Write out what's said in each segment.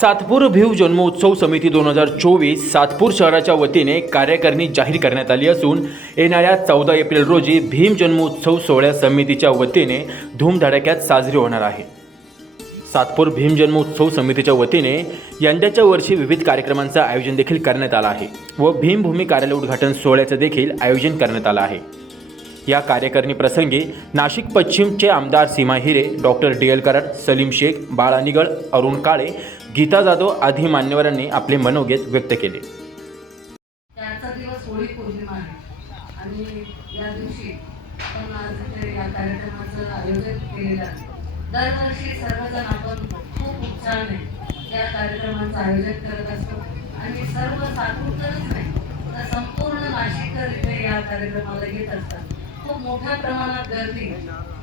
सातपूर भिव जन्मोत्सव समिती दोन हजार चोवीस सातपूर शहराच्या वतीने कार्यकारिणी जाहीर करण्यात आली असून येणाऱ्या चौदा एप्रिल रोजी भीम जन्मोत्सव सोहळ्या समितीच्या वतीने धूमधडाक्यात साजरी होणार आहे. सातपूर भीम जन्मोत्सव समितीच्या वतीने यंदाच्या वर्षी विविध कार्यक्रमांचं आयोजन देखील करण्यात आलं आहे व भीमभूमी कार्यालय उद्घाटन सोहळ्याचं देखील आयोजन करण्यात आलं आहे. या कार्यकारिणी प्रसंगी नाशिक पश्चिमचे आमदार Seema Hire doctor D L Karad Salim Shaikh Bala Nigal Arun काळे गीता जाधव आदी मान्यवरांनी आपले मनोगत व्यक्त केले. त्याचा दिवस होळी पौर्णिमा आहे. आणि या दिवशी आपण आज या कार्यक्रमाचं आयोजन केलेलं आहे. दरवर्षी सर्वजण आपण खूप उत्साहाने या कार्यक्रमाचं आयोजन करत असतो. आणि सर्व सातूरकरच नाही तर संपूर्ण नाशिककर इथे या कार्यक्रमाला येत असतात. खूप मोठ्या प्रमाणात गर्दी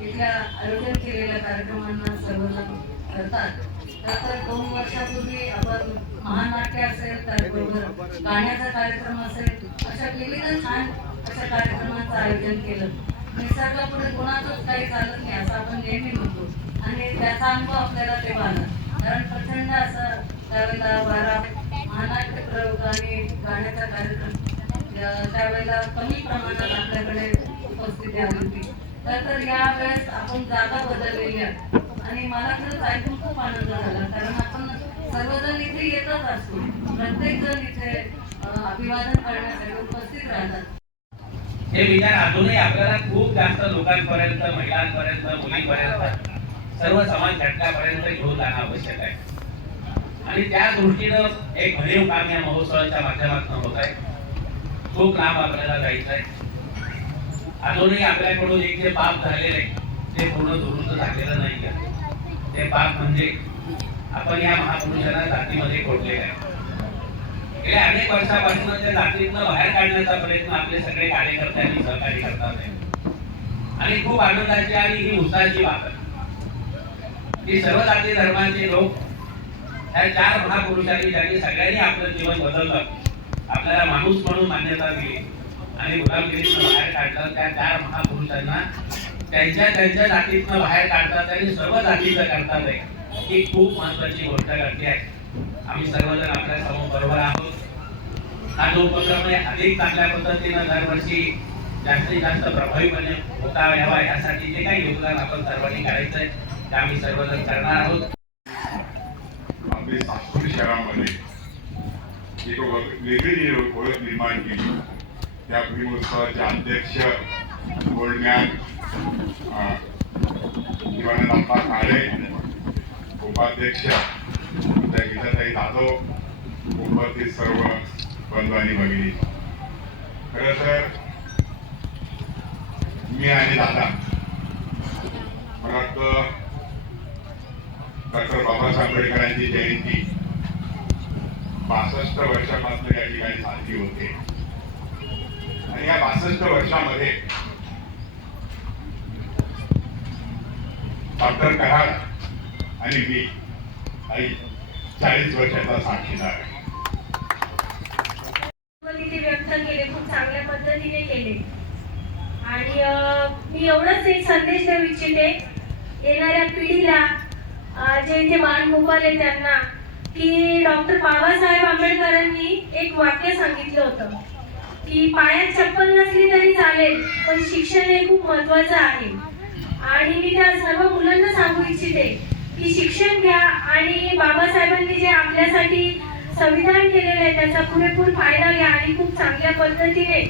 इथल्या आयोजन केलेल्या कार्यक्रमांना सर्वजण करतात. तर दोन वर्षापूर्वी आपण महानाट्य असेल त्याचबरोबर गाण्याचा कार्यक्रम असेल अशा विविध छान अशा कार्यक्रमाचं आयोजन केलं. निसर्गापुढे कोणाचंच काही चालत नाही असं आपण नेहमी म्हणतो. आणि त्याचा अनुभव आपल्याला तेव्हा आला. कारण प्रचंड असं त्यावेळेला बारा महानाट्य प्रयोग आणि गाण्याचा कार्यक्रम त्यावेळेला कमी प्रमाणात आपल्याकडे उपस्थिती आली होती. तर या वेळेस आपण जागा बदललेली आहे. आणि मला खरंच ऐकून खूप आनंद झाला. कारण आपण सर्वजण इथे येतच असतो. प्रत्येक जण इथे अभिवादन करण्यासाठी उपस्थित राहतात. हे विचार अजूनही आपल्याला खूप जास्त लोकांपर्यंत महिलांपर्यंत मुलींपर्यंत सर्व समाज घटकापर्यंत घेऊन जाणं आवश्यक आहे. आणि त्या दृष्टीनं एक भरीव काम या महोत्सवाच्या माध्यमातून होत आहे. खूप लांब आपल्याला जायचं आहे. अजूनही आपल्याकडून एक जे पाप झालेलं आहे ते पूर्ण दुरुस्त झालेलं नाही आहे. ते पाप म्हणजे आपण या महापुरुषांना जातीमध्ये कोटलेलं आहे गेल्या अनेक वर्षापासून त्या जातीतनं बाहेर काढण्याचा प्रयत्न आपले सगळे कार्यकर्ते आणि सहकारी करतात आहे. आणि खूप आनंदाची आणि ही उत्साहाची बाब आहे की सर्व जाती धर्माचे लोक ह्या चार महापुरुषांनी ज्यांनी सगळ्यांनी आपलं जीवन बदललं आपल्याला माणूस म्हणून मान्यता दिली आणि गुलामगिरीतनं बाहेर काढलं त्या चार महापुरुषांना त्यांच्या त्यांच्या जातीतनं बाहेर काढतात आणि सर्व जातीचं करतात आहे ही खूप महत्वाची गोष्ट घडली आहे. आम्ही सर्वजण आपल्यासमोर बरोबर आहोत. हा जो उपक्रम आहे अधिक चांगल्या पद्धतीनं दरवर्षी जास्तीत जास्त प्रभावीपणे होता यावा यासाठी जे काही योगदान आपण सर्वांनी करायचंय ते आम्ही सर्वजण करणार आहोत. आपले सातपूर शहरामध्ये एक वेगळी ओळख निर्माण केली. त्या भीमोत्सवाचे अध्यक्ष बोलण्यात दिवानंदा काळे उपाध्यक्ष त्या गीताताई जाधव उपस्थित सर्व बंधू आणि भगिनी खरं तर मी आणि दादा मला वाटतं डॉक्टर बाबासाहेब आंबेडकरांची जयंती बासष्ट वर्षापासून या ठिकाणी साजरी होते. आणि या बासष्ट वर्षामध्ये डॉक्टर कराड आणि मी आई चाळीस वर्षाचा साक्षीदार आहे. व्यक्त केले खूप चांगल्या पद्धतीने केले. आणि मी एवढंच एक संदेश देऊ इच्छिते येणाऱ्या पिढीला जे इथे मान आहे त्यांना की डॉक्टर बाबासाहेब आंबेडकरांनी एक वाक्य सांगितलं होतं की पायात चप्पल नसली तरी चालेल पण शिक्षण हे खूप महत्वाचं आहे. आणि मी त्या सर्व मुलांना सांगू इच्छिते की शिक्षण घ्या आणि बाबासाहेबांनी जे आपल्यासाठी संविधान केलेलं आहे त्याचा पुरेपूर फायदा घ्या आणि खूप चांगल्या पद्धतीने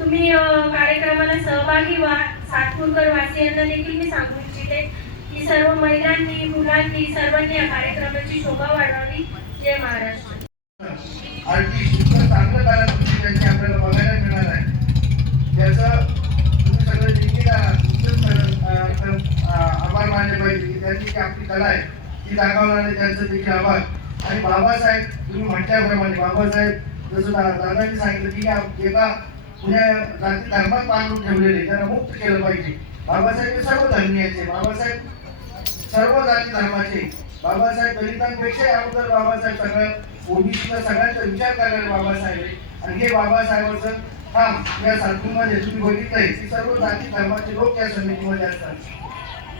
तुम्ही कार्यक्रमाला सहभागी व्हा. सातपूरकर वासियांना देखील मी सांगू इच्छिते की सर्व महिलांनी मुलांनी सर्वांनी या कार्यक्रमाची शोभा वाढवली जय महाराष्ट्र आर्टिस्ट इतकं चांगलं कलाकृती त्यांची आपल्याला बघायला मिळणार आहे त्याचं तुम्ही सगळं देखील तुमचंच अं, तर, अं, आभार मानले पाहिजे की त्यांची जी आपली कला आहे ती दाखवणारे त्यांचं देखील आभार. आणि बाबासाहेब तुम्ही म्हटल्याप्रमाणे बाबासाहेब जसं दादांनी सांगितलं की एका पुण्या जाती धर्मात बांधून ठेवलेले त्यांना मुक्त केलं पाहिजे. बाबासाहेब सर्व धर्मीयाचे बाबासाहेब सर्व जाती धर्माचे. बाबासाहेब दलितांपेक्षा अगोदर बाबासाहेब सगळं ओबीसीचा सगळ्यांचा विचार करणारे बाबासाहेब आणि हे बाबासाहेबांचं काम या सातपूरमध्ये तुम्ही बघितलंय की सर्व जाती धर्माचे लोक या समितीमध्ये असतात.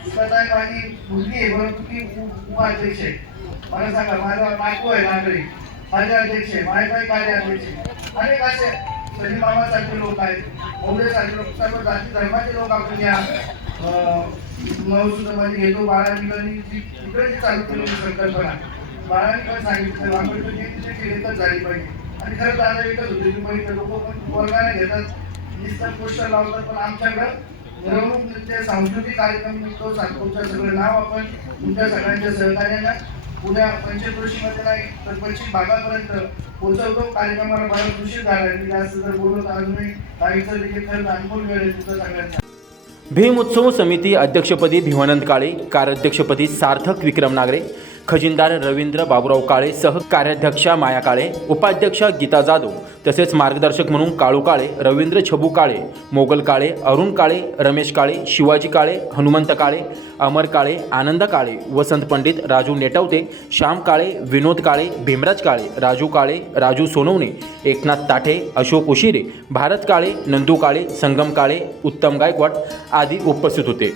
सुखाताई माझी मुलगी आहे परंतु ती उपाध्यक्ष आहे. मला सांगा माझा बायको आहे नागरिक माझे अध्यक्ष आहे माझे कार्य अध्यक्ष आहे. अनेक असे सनी मामासारखे लोक आहेत मौर्यसारखे लोक सर्व जाती धर्माचे लोक आपण या महोत्सवामध्ये घेतो. बाळांनी तिकडे जी चालू केलेली संकल्पना बाळांनी सांगितलं आंबेडकर जी देखील एकच झाली पाहिजे. आणि खरं दादा एकच होते की पहिले लोक पण वर्गाने घेतात नुसतं पोस्टर लावतात पण आमच्याकडं मिरवणूक नृत्य सांस्कृतिक कार्यक्रम निघतो. तुमचं सगळं नाव आपण तुमच्या सगळ्यांच्या सहकार्यानं उद्या पंचकृषीमध्ये नाही तर पश्चिम भागापर्यंत पोहोचवतो. कार्यक्रमाला बराच उशीर झाला. मी जास्त जर बोलत अजूनही काहीचं देखील खरं अनुकूल वेळ आहे तुमचा सगळ्यांचा. भीम उत्सव समिती अध्यक्षपदी भिवानंद काळे कार्याध्यक्षपदी सार्थक विक्रम नागरे खजिनदार रवींद्र बाबुराव काळे सहकार्याध्यक्षा माया काळे उपाध्यक्षा गीता जाधव तसेच मार्गदर्शक म्हणून काळू काळे रवींद्र छबू काळे मोगल काळे अरुण काळे रमेश काळे शिवाजी काळे हनुमंत काळे अमर काळे आनंद काळे वसंत पंडित राजू नेटवते श्याम काळे विनोद काळे भीमराज काळे राजू काळे राजू सोनवणे एकनाथ ताठे अशोक उशिरे भारत काळे नंदू काळे संगम काळे उत्तम गायकवाड आदी उपस्थित होते.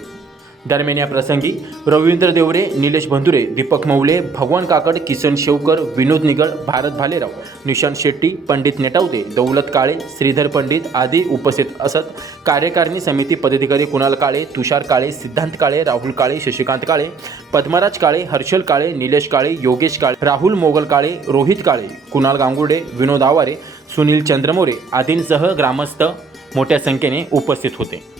दरम्यान या प्रसंगी रवींद्र देवरे निलेश बंधुरे दीपक मौले भगवान काकड किसन शेवकर विनोद निगड भारत भालेराव निशांत शेट्टी पंडित नेटावते दौलत काळे श्रीधर पंडित आदी उपस्थित असत. कार्यकारिणी समिती पदाधिकारी कुणाल काळे तुषार काळे सिद्धांत काळे राहुल काळे शशिकांत काळे पद्मराज काळे हर्षल काळे निलेश काळे योगेश काळे राहुल मोगल काळे रोहित काळे कुणाल गांगुर्डे विनोद आवारे सुनील चंद्रमोरे आदींसह ग्रामस्थ मोठ्या संख्येने उपस्थित होते.